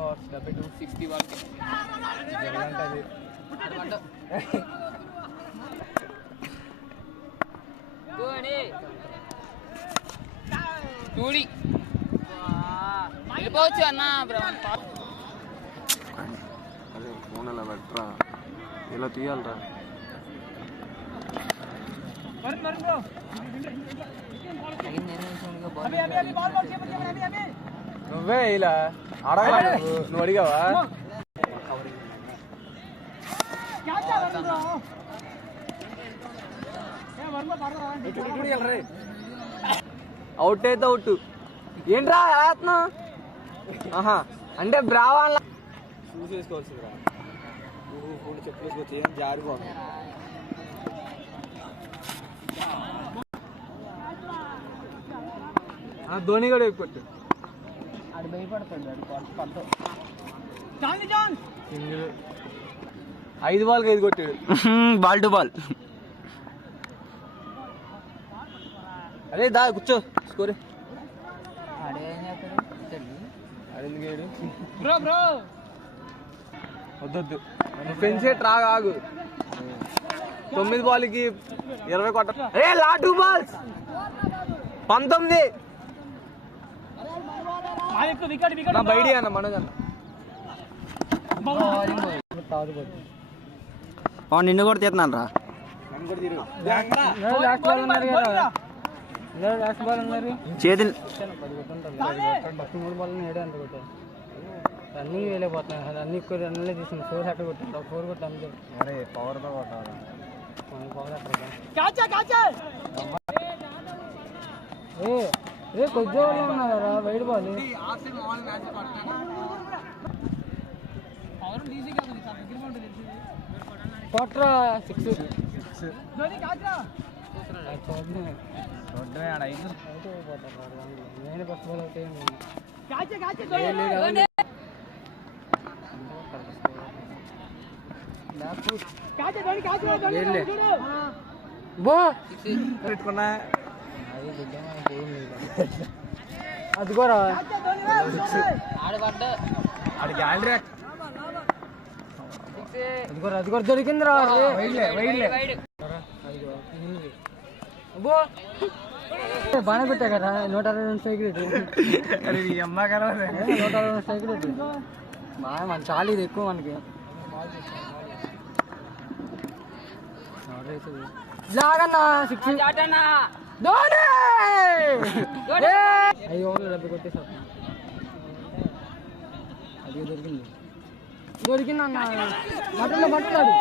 overs 60 బాల్కి చూడి వెళ్ళిపోవచ్చు అన్న అదే ఫోన్ ఎలా పెట్టరా ఇలా తీయాలరా నువ్వే ఇలా అడగా నువ్వు అడిగావా అవుట్ అయితే అవుట్ ఏంట్రా ఆత్మ ఆహా అంటే బ్రావా షూస్ వేసుకోవాల్సిందిరా నువ్వు చెప్పులు వేసుకోవచ్చు ఏం జారిపోను ధోని కూడా ఎక్కుట్టు అది భయపడతాడు 5 బాల్కి 5 కొట్టాడు బాల్ టు బాల్ అదే దా కూర్చో స్కోర్ వద్దొద్దు పెంచే ట్రాగ్ ఆగు 9 బాల్కి 20 కొట్ట లా 2 బాల్స్ 19 బయటి అన్న మనోజ్ అన్న నిన్ను కూడా తీస్తున్నాను రా చేతులు రన్నింగ్ వేయలేకపోతున్నాను రన్నింగ్ రన్నింగ్ తీసుకుని 4 అట్ట కొట్టాను 4 కొట్టాను అరే పవర్తో కొట్టాలి ఏ కొద్దిగా ఉన్నారా బయట బాల్ కొట్రా 6 నేను ఫస్ట్ బాల్ అవుట్ బో పెట్టుకున్నా అదిగోరా ఆడికి ఆల్రెడీ అదిగోరా దొరికిందిరా బాగా పెట్టా కదా 162 స్ట్రైక్ రేటు 162 స్ట్రైక్ రేటు బాగా మన చాలా ఇది ఎక్కువ మనకి లాగన్నా 6 ధోని 5 ఓవర్లు 70 కొట్టేసా అది దొరికిందన్న మటన్లో పట్టున్నాడు